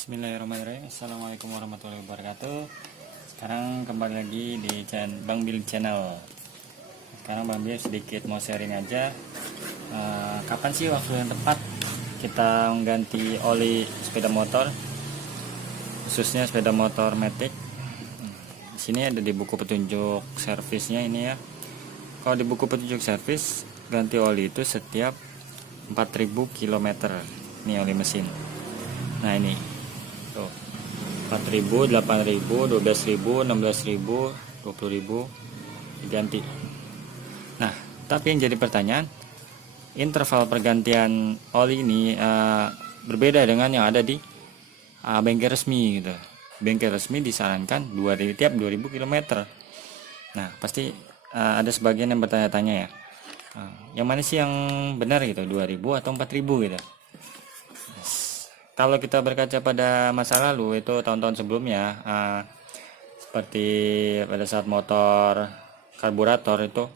Bismillahirrahmanirrahim. Assalamualaikum warahmatullahi wabarakatuh. Sekarang kembali lagi di Bang Bil Channel. Sekarang Bang Bil sedikit mau sharing aja. Kapan sih waktu yang tepat kita mengganti oli sepeda motor, khususnya sepeda motor Matic? Di sini ada di buku petunjuk servisnya ini ya. Kalau di buku petunjuk servis, ganti oli itu setiap 4000 km. Ini oli mesin. Nah ini tuh 4000, 8000, 12000, 16000, 20000 diganti. Nah tapi yang jadi pertanyaan, interval pergantian oli ini berbeda dengan yang ada di bengkel resmi gitu. Bengkel resmi disarankan tiap 2000 km. Nah pasti ada sebagian yang bertanya-tanya ya, yang mana sih yang benar gitu, 2000 atau 4000 gitu. Kalau kita berkaca pada masa lalu, itu tahun-tahun sebelumnya, seperti pada saat motor karburator itu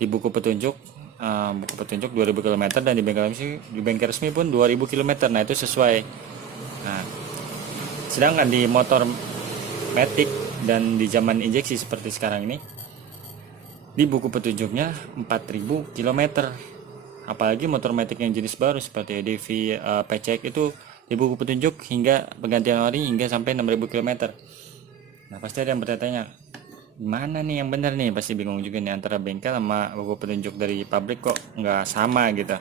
di buku petunjuk 2000 km, dan di bengkel resmi pun 2000 km. Nah itu sesuai. Nah, sedangkan di motor Matic dan di zaman injeksi seperti sekarang ini, di buku petunjuknya 4000 km. Apalagi motor Matic yang jenis baru seperti EDV, PCX itu di buku petunjuk hingga pergantian oli hingga sampai 6000 km. Nah pasti ada yang bertanya, gimana nih yang benar nih? Pasti bingung juga nih, antara bengkel sama buku petunjuk dari pabrik kok nggak sama gitu.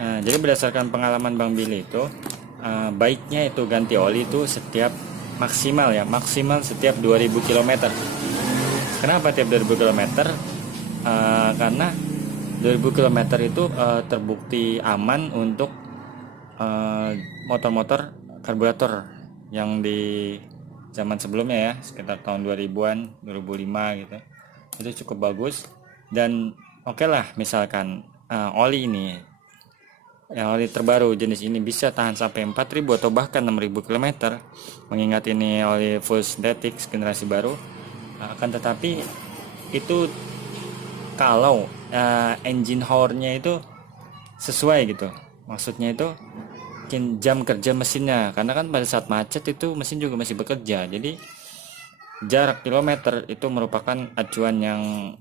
Nah, jadi berdasarkan pengalaman Bang Billy itu, baiknya itu ganti oli itu setiap maksimal setiap 2000 km. Kenapa tiap 2000 km? Karena 2000 km itu terbukti aman untuk motor-motor karburator yang di zaman sebelumnya ya, sekitar tahun 2000-an, 2005 gitu. Itu cukup bagus. Dan oke lah, misalkan oli ini, ya oli terbaru jenis ini bisa tahan sampai 4000 atau bahkan 6000 km, mengingat ini oli full synthetic generasi baru. Akan tetapi itu kalau engine hour-nya itu sesuai gitu, maksudnya itu jam kerja mesinnya, karena kan pada saat macet itu mesin juga masih bekerja. Jadi jarak kilometer itu merupakan acuan yang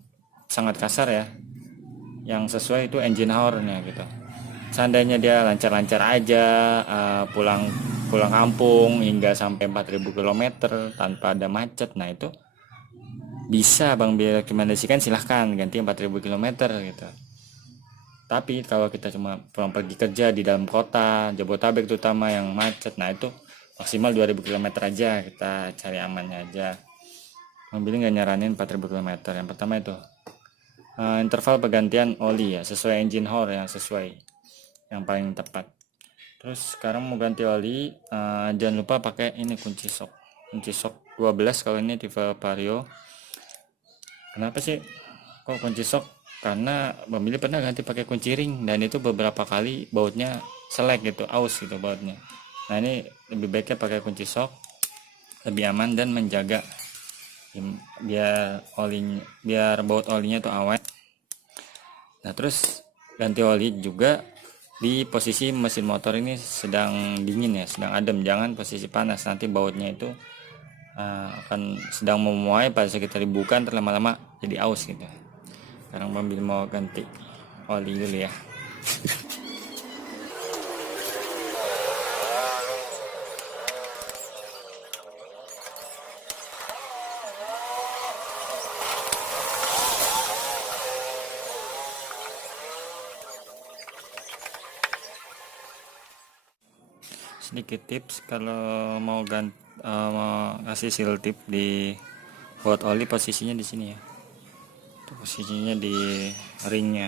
sangat kasar ya. Yang sesuai itu engine hour-nya gitu. Seandainya dia lancar-lancar aja, pulang kampung hingga sampai 4000 km tanpa ada macet, nah itu bisa Bang Bil rekomendasikan, silahkan ganti 4000 km gitu. Tapi kalau kita cuma pulang pergi kerja di dalam kota Jabodetabek terutama yang macet, nah itu maksimal 2000 km aja, kita cari amannya aja. Bang Billy nggak nyaranin 4000 km. Yang pertama itu interval pergantian oli ya, sesuai engine hour yang sesuai, yang paling tepat. Terus sekarang mau ganti oli, jangan lupa pakai ini kunci sok 12 kalau ini tipe Vario. Kenapa sih kok kunci sok? Karena Bang Billy pernah ganti pakai kunci ring, dan itu beberapa kali bautnya selek gitu, aus gitu bautnya. Nah ini lebih baiknya pakai kunci sok, lebih aman dan menjaga biar baut olinya tuh awet. Nah terus ganti oli juga di posisi mesin motor ini sedang dingin ya, sedang adem, jangan posisi panas, nanti bautnya itu akan sedang memuai, pada saat kita dibuka terlama-lama jadi aus gitu. Sekarang Bang Billy mau ganti oli dulu ya. Sedikit tips kalau mau kasih seal tip di baut oli, posisinya di sini ya. Posisinya di ring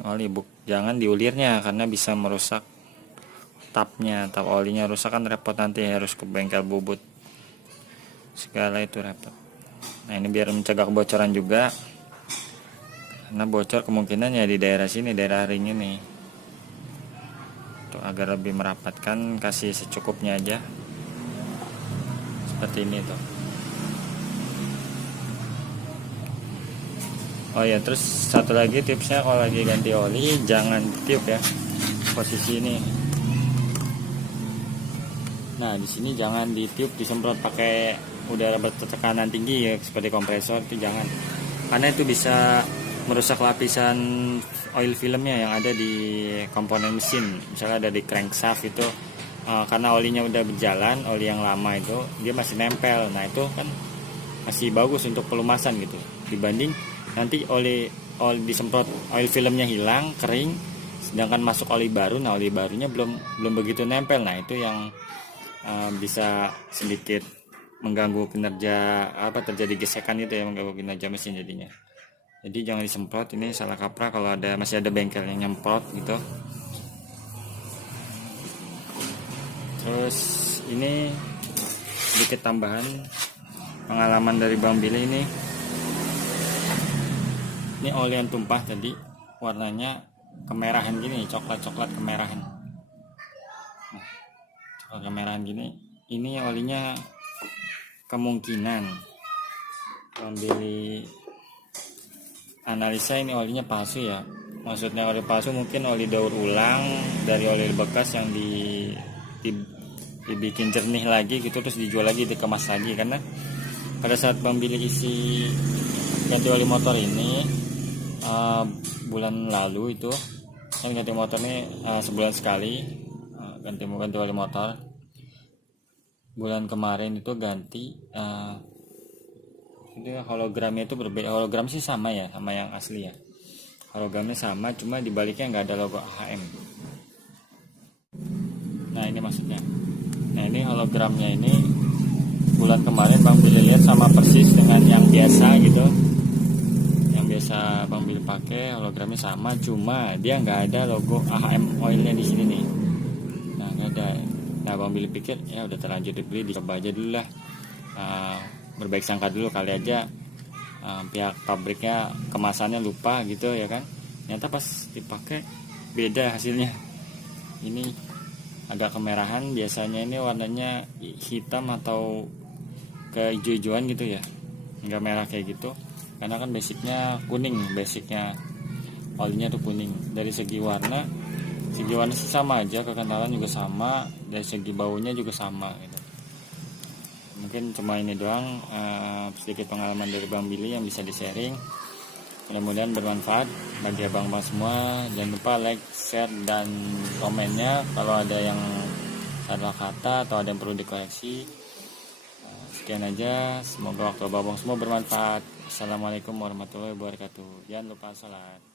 oli, jangan di ulirnya, karena bisa merusak tab olinya rusak, kan repot, nanti harus ke bengkel bubut segala, itu repot. Nah ini biar mencegah kebocoran juga, karena bocor kemungkinan ya di daerah sini, daerah ring ini tuh, agar lebih merapatkan, kasih secukupnya aja seperti ini tuh. Oh ya, terus satu lagi tipsnya, kalau lagi ganti oli jangan tiup ya posisi ini. Nah, di sini jangan ditiup, disemprot pakai udara bertekanan tinggi ya, seperti kompresor itu jangan. Karena itu bisa merusak lapisan oil filmnya yang ada di komponen mesin. Misalnya ada di crankshaft itu, karena olinya udah berjalan, oli yang lama itu dia masih nempel. Nah, itu kan masih bagus untuk pelumasan gitu. Dibanding nanti oli disemprot, oil filmnya hilang, kering, sedangkan masuk oli baru. Nah, oli barunya belum begitu nempel. Nah, itu yang bisa sedikit mengganggu kinerja, terjadi gesekan itu ya, mengganggu kinerja mesin jadinya. Jadi jangan disemprot, ini salah kaprah kalau masih ada bengkel yang nyemprot gitu. Terus ini sedikit tambahan pengalaman dari Bang Billy ini. Ini oli yang tumpah tadi warnanya kemerahan gini, coklat kemerahan. Kemerahan gini, ini olinya kemungkinan Bang Billy analisa ini olinya palsu ya. Maksudnya oli palsu mungkin oli daur ulang dari oli bekas yang dibikin jernih lagi gitu, terus dijual lagi, dikemas lagi. Karena pada saat Bang Billy isi ganti oli motor ini bulan lalu itu kan, ganti motor ini sebulan sekali, ganti oli motor. Bulan kemarin itu ganti, itu hologramnya itu berbeda. Hologram sih sama ya, sama yang asli ya, hologramnya sama, cuma dibaliknya nggak ada logo AHM. Nah, ini maksudnya. Nah, ini hologramnya ini bulan kemarin Bang Billy lihat sama persis dengan yang biasa gitu, yang biasa Bang Billy pakai, hologramnya sama, cuma dia nggak ada logo AHM oilnya di sini nih. Nah, nggak ada. Nah, Bang Billy pikir ya udah terlanjur dibeli, dicoba aja dulu lah, berbaik sangka dulu, kali aja pihak pabriknya kemasannya lupa gitu ya kan. Ternyata pas dipakai beda hasilnya. Ini agak kemerahan, biasanya ini warnanya hitam atau ke hijau-hijauan gitu ya, nggak merah kayak gitu. Karena kan basicnya kuning, basicnya olinya tuh kuning. Dari segi warna sih sama aja, kekentalan juga sama, dari segi baunya juga sama gitu. Mungkin cuma ini doang, sedikit pengalaman dari Bang Billy yang bisa di-sharing. Mudah-mudahan bermanfaat bagi abang-abang semua. Jangan lupa like, share, dan komennya kalau ada yang salah kata atau ada yang perlu dikoreksi. Sekian aja, semoga waktu abang-abang semua bermanfaat. Assalamualaikum warahmatullahi wabarakatuh. Jangan lupa sholat.